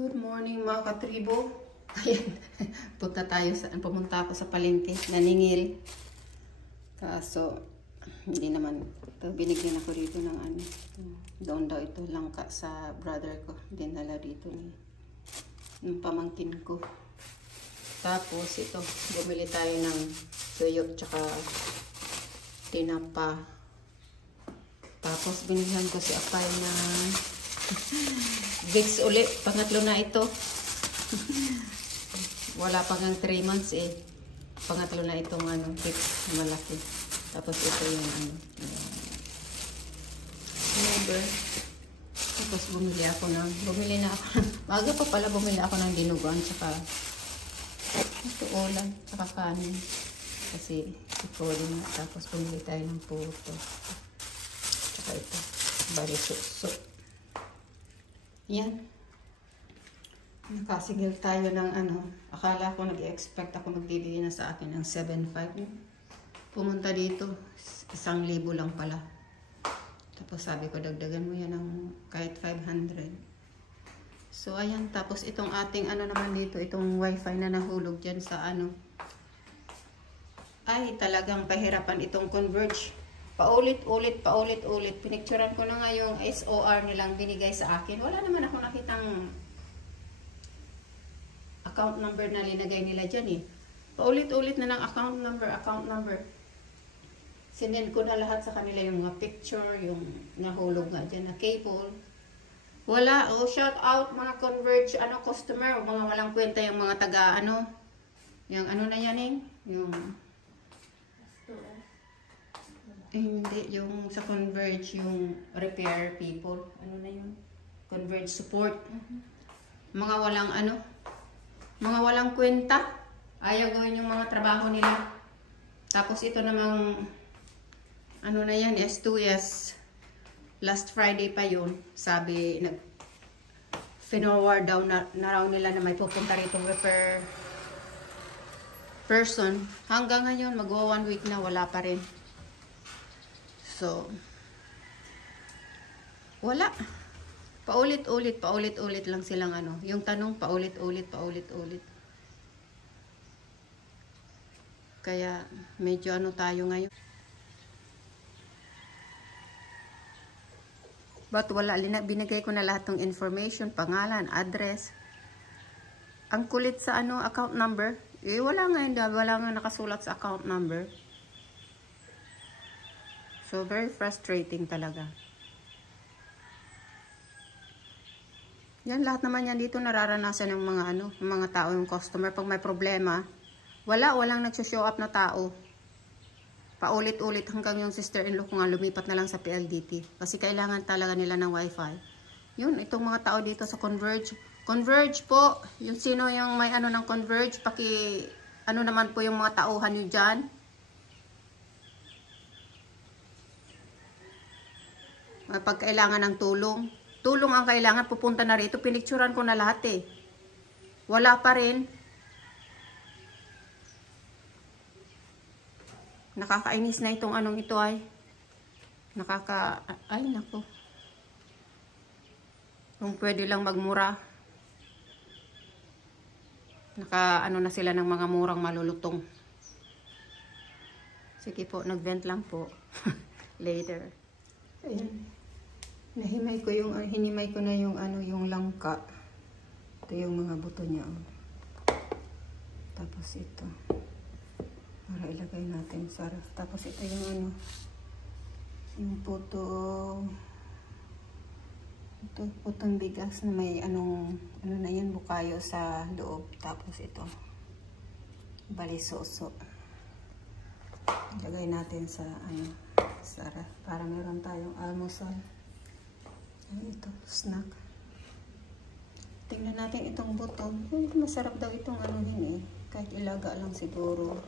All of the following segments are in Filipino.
Good morning mga katribo. Ayan, pumunta ako sa palengke, naningil. Kaso, hindi naman. Ito, binigyan ako dito ng ano. Doon daw ito langka sa brother ko. Dinala dito ng pamangkin ko. Tapos ito, bumili tayo ng tuyo tsaka tinapa. Tapos binigyan ko si Apay na Vicks ulit. Pangatlo na ito. Wala pa ngang 3 months eh. Pangatlo na itong ano, Vicks malaki. Tapos ito yung ano. Number. Tapos bumili na ako maaga pa pala bumili ako ng dinuguan tsaka ito ulam tsaka kanin. Kasi ito din. Tapos bumili tayo ng puto. Tsaka ito. Bari-suso. Yan. Nakasigil tayo ng ano. Akala ko nag-expect ako magbibigay na sa akin ng 7.5. Pumunta dito. 1,000 lang pala. Tapos sabi ko dagdagan mo yan ng kahit 500. So ayan. Tapos itong ating ano naman dito. Itong wifi na nahulog dyan sa ano. Ay talagang pahirapan itong Converge. Paulit-ulit. Pinicturean ko na nga yung SOR nilang binigay sa akin. Wala naman ako nakitang account number na linagay nila dyan eh. Paulit-ulit na ng account number. Sinend ko na lahat sa kanila yung mga picture, yung nahulog nga dyan na cable. Wala. Oh, shout out mga Converge customer. Mga walang kwenta yung mga taga yung ano na yan eh. Yung hindi, yung sa Converge, yung repair people. Ano na yun? Converge support. Mga walang kwenta. Ayaw gawin yung mga trabaho nila. Tapos ito namang, ano na yan, S2S. Last Friday pa yun. Sabi, forward daw na raw nila na may pupunta rito repair person. Hanggang ngayon, magwa 1 week na, wala pa rin. So, wala. Paulit-ulit lang silang ano. Yung tanong, paulit-ulit. Kaya, medyo tayo ngayon. But wala, binigay ko na lahat ng information, pangalan, address. Ang kulit sa account number. Eh, wala nga nakasulat sa account number. So, very frustrating talaga. Yan, lahat naman yan dito nararanasan ng mga tao, yung customer. Pag may problema, walang nagsho-show up na tao. Paulit-ulit hanggang yung sister-in-law ko nga lumipat na lang sa PLDT. Kasi kailangan talaga nila ng wifi. Yun, itong mga tao dito sa Converge. Converge po, yung sino yung may ng Converge, naman po yung mga tauhan nyo dyan. Pag kailangan ng tulong ang kailangan, pupunta na rito. Pinicturan ko na lahat eh. Wala pa rin. Nakakainis na itong ito ay. Ay nako. Kung pwede lang magmura. Na sila ng mga murang malulutong. Sige po, nag-vent lang po. Later. Ayan. Hinimay ko na yung langka. Ito yung mga buto niya. Tapos ito. Para ilagay natin sa ref. Tapos ito yung yung puto. Ito, putong bigas na may na yan, bukayo sa loob. Tapos ito. Balisoso. Ilagay natin sa sa ref. Para meron tayong almusal. Ito, snack. Tingnan natin itong buto. Masarap daw itong din eh. Kahit ilaga lang siguro.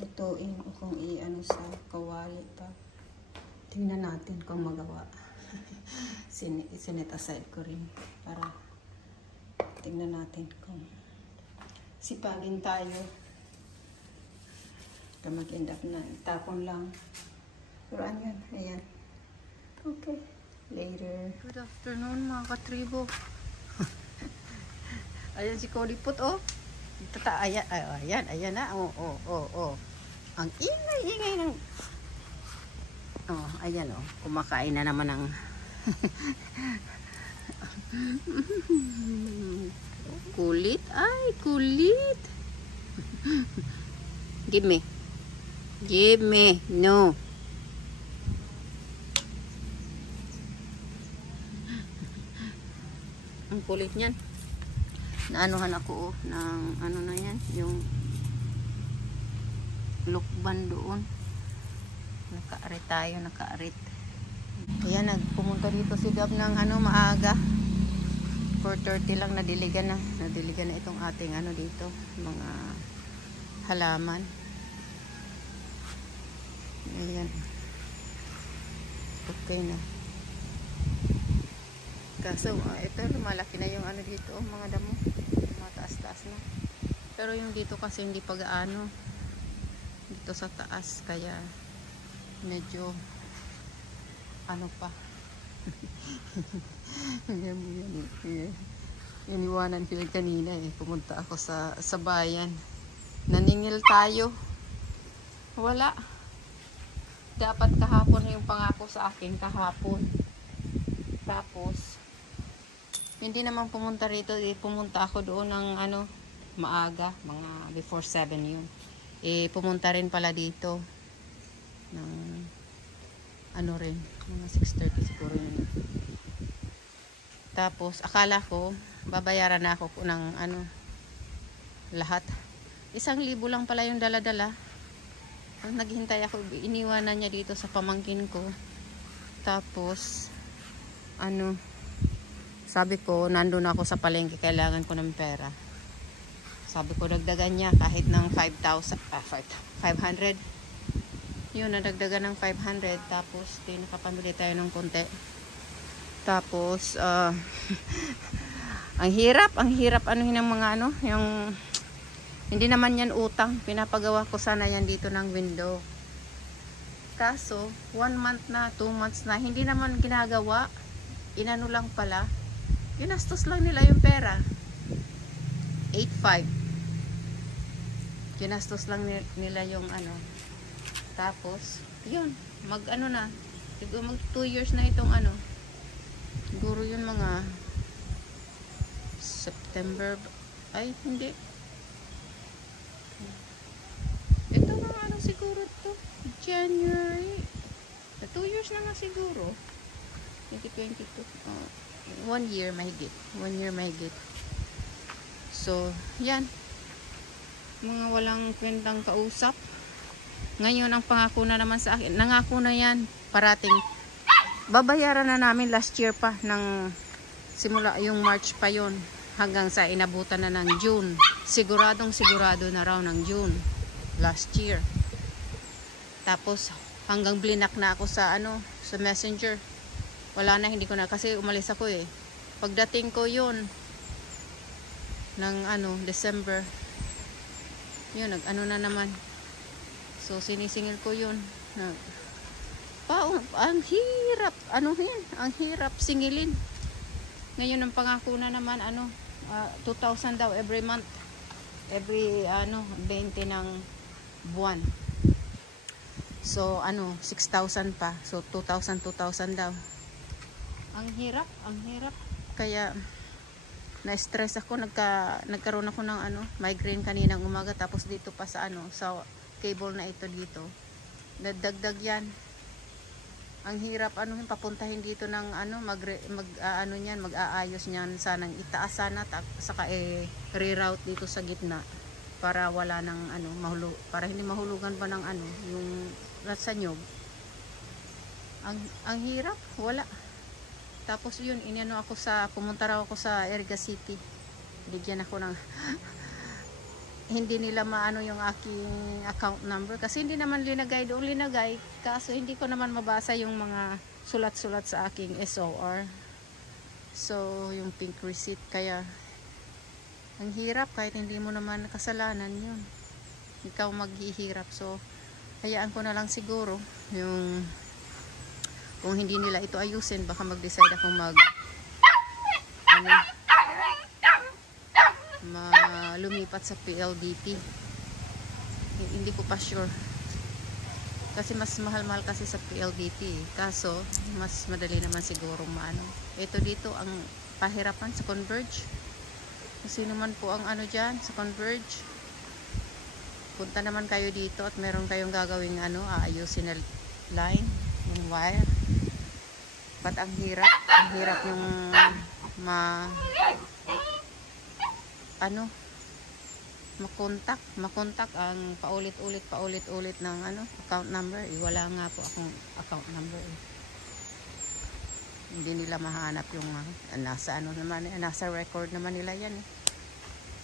Lutuin o kung sa kawali pa. Tingnan natin kung magawa. Sinet aside ko rin. Para tingnan natin kung sipagin tayo. Ito mag-end up na. Itapon lang. Pero yan. Ayan. Okay. Later. Good afternoon mga katribo. Ayan si Kolipot, oh. Ayan, ayan na. Oh. Ang ingay ng... Oh, ayan, oh. Kumakain na naman ng... Kulit. Ay, kulit. Give me. Give me. No. Ang kulit niyan. Naanuhan ako ng ano na yan, yung lukban doon. Nakaarit tayo, nakaarit. Ayan, nagpumunta dito si Gab ng ano, maaga. 4:30 lang, nadiligan na itong ating ano dito, mga halaman. Ayan. Okay na. Kaso, ito lumalaki na yung ano dito, mga damo. Mataas-taas na. Pero yung dito kasi hindi pa gaano. Dito sa taas, kaya medyo ano pa. Iniwanan ko yung kanina eh. Pumunta ako sa bayan. Naningil tayo. Wala. Dapat kahapon yung pangako sa akin kahapon. Tapos hindi naman pumunta rito, pumunta ako doon ng ano, maaga, mga before 7 yun. Pumunta rin pala dito ng ano rin, mga 6:30 siguro yun. Tapos akala ko babayaran na ako ng ano, lahat. 1,000 lang pala yung dala-dala. Naghintay ako, iniwanan niya dito sa pamangkin ko. Tapos ano, sabi ko, nandun ako sa palengke, kailangan ko ng pera. Sabi ko, dagdagan niya kahit ng 500. Yun, nadagdagan ng 500. Tapos, nakapamili tayo ng konti. Tapos, ang hirap anuhin ng mga ano, yung, hindi naman yan utang. Pinapagawa ko sana yan dito ng window. Kaso, 1 month na, 2 months na, hindi naman ginagawa. Inano lang pala. Ginastos lang nila yung pera. 8,500. Ginastos lang nila yung ano. Tapos, yun. Mag-ano na. Siguro mag 2 years na itong ano. Siguro yun mga September. Ay, hindi. Ito mga ano siguro to. January. 2 years na nga siguro. 2022. 1 year mahigit. 1 year mahigit. So, yan. Mga walang kwentang kausap. Ngayon, ang pangako na naman sa akin. Nangako na yan. Parating. Babayaran na namin last year pa. Simula yung March pa yon hanggang sa inabutan na ng June. Sigurado na raw ng June. Last year. Tapos, hanggang blinak na ako sa ano, sa Messenger. Wala na, hindi ko na, kasi umalis ako eh. Pagdating ko yun, ng ano, December, yun, nag-ano na naman. So, sinisingil ko yun. Ang hirap, ang hirap singilin. Ngayon, ang pangako na naman, 2,000 daw every month. Every, 20 ng buwan. So, 6,000 pa. So, 2,000 daw. Ang hirap. Kaya, na-stress ako. Nagkaroon ako ng migraine kaninang umaga. Tapos dito pa sa sa cable na ito dito. Nadagdag yan. Ang hirap, papuntahin dito ng mag-aayos niyan. Sanang itaas sana. Saka reroute dito sa gitna. Para wala ng para hindi mahulugan pa ng yung nasa nyog. Ang hirap. Wala. Tapos yun, pumunta raw ako sa Erga City. Bigyan ako ng, hindi nila maano yung aking account number. Kasi hindi naman linagay doon, kaso hindi ko naman mabasa yung mga sulat-sulat sa aking SOR. So, yung pink receipt. Kaya, ang hirap kahit hindi mo naman kasalanan yun. Ikaw maghihirap. So, hayaan ko na lang siguro yung kung hindi nila ito ayusin, baka mag-decide akong lumipat sa PLDT. Hindi ko pa sure. Kasi mas mahal-mahal kasi sa PLDT. Kaso, mas madali naman siguro maano. Ito dito, ang pahirapan sa Converge. Kasi naman po ang ano dyan, sa Converge. Punta naman kayo dito at meron kayong gagawing ano, aayusin na line, yung wire. Ba't ang hirap yung makontak ang paulit-ulit ng ano, account number. Wala nga po akong account number. Hindi nila mahanap yung nasa ano naman, nasa record naman nila yan.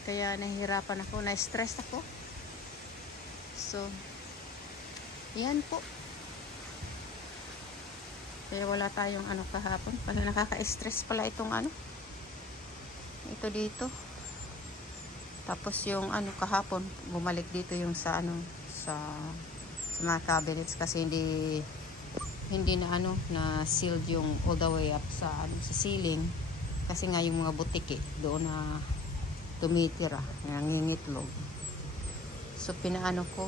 Kaya nahihirapan ako, na-stress ako. So, yan po. Kaya wala tayong ano kahapon. Kasi nakaka-stress pala itong ano. Ito dito. Tapos yung ano kahapon, bumalik dito yung sa ano, sa mga cabinets kasi hindi na ano, na sealed yung all the way up sa ano, sa ceiling. Kasi nga yung mga butiki doon na tumitira, nangingitlog. So pinaano ko.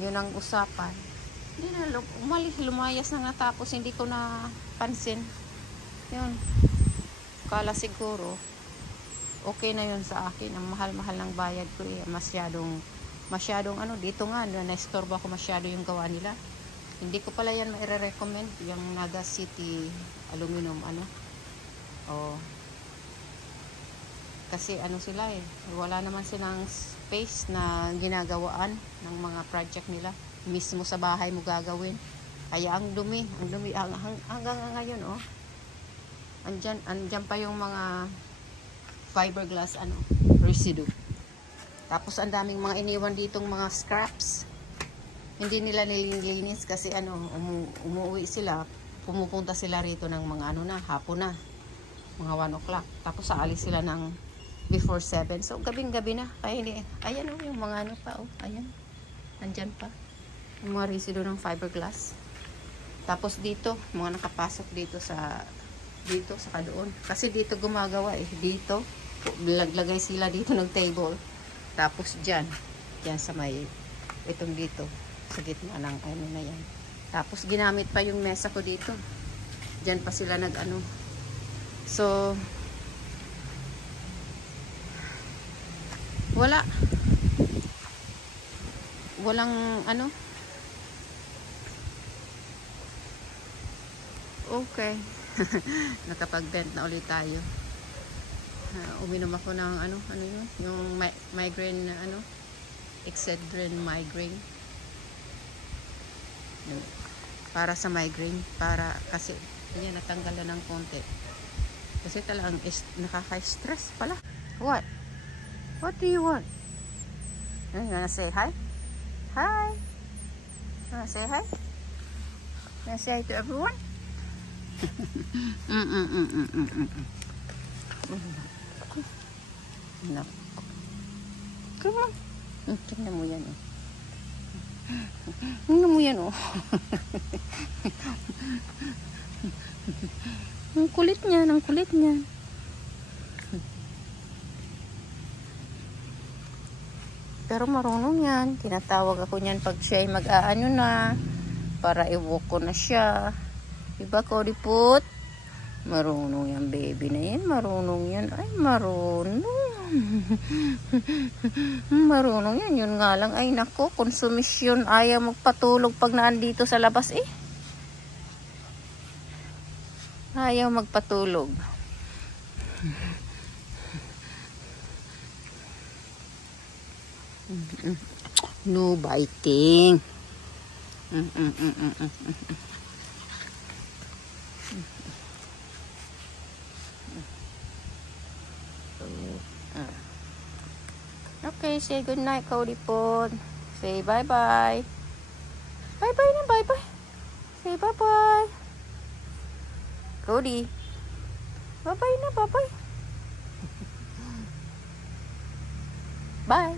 Yun ang usapan. Hindi na, lumayas na natapos, hindi ko na pansin. Yun. Kala siguro, okay na yun sa akin. Ang mahal-mahal ng bayad ko eh. Masyadong ano, dito nga, na-estorbo ako masyado yung gawa nila. Hindi ko pala yan maire-recommend, yung Naga City aluminum, ano. Oh. Kasi ano sila eh, wala naman silang space na ginagawaan ng mga project nila. Mismo sa bahay mo gagawin. Kaya ang dumi hanggang ngayon oh. Andyan pa yung mga fiberglass ano, residue. Tapos ang daming mga iniwan ditong mga scraps. Hindi nila nililinis kasi ano, umuwi sila, pumupunta sila rito ng mga ano na, hapon na. Mga 1 o'clock. Tapos aalis sila ng before 7. So gabing-gabi na. Kaya hindi, ayan oh, yung mga ano pa oh, ayan. Andyan pa. Yung mga residue ng fiberglass. Tapos dito, mga nakapasok dito sa doon. Kasi dito gumagawa eh. Dito, laglagay sila dito ng table. Tapos dyan sa may, itong dito, sa gitna ng ano na yan. Tapos ginamit pa yung mesa ko dito. Dyan pa sila nag-ano. So, walang ano. Okay. Nakapag-vent na ulit tayo. Uminom ako ng ano yun? Yung migraine na ano? Excedrin migraine. Para sa migraine. Kasi yan, natanggal na ng konti. Kasi talagang nakaka-stress pala. What? What do you want? You wanna say hi? Hi! You wanna say hi? You wanna say hi to everyone? No. Come on. Tingnan mo yan oh. Tingnan mo yan oh. Ang kulit niya, ang kulit niya. Pero marunong yan. Tinatawag ako niyan pag siya ay mag-aano na. Para i-walk ko na siya. Diba, Kodiput? Marunong yan, baby na yan. Marunong yan. Ay, marunong. Marunong yan. Yun nga lang. Ay, nako. Konsumisyon. Ayaw magpatulog pag naandito sa labas eh. Ayaw magpatulog. No biting. Okay, say good night, Kodiput. Say bye-bye. Bye-bye na, bye-bye. Say bye-bye. Cody. Bye-bye na, bye-bye. Bye.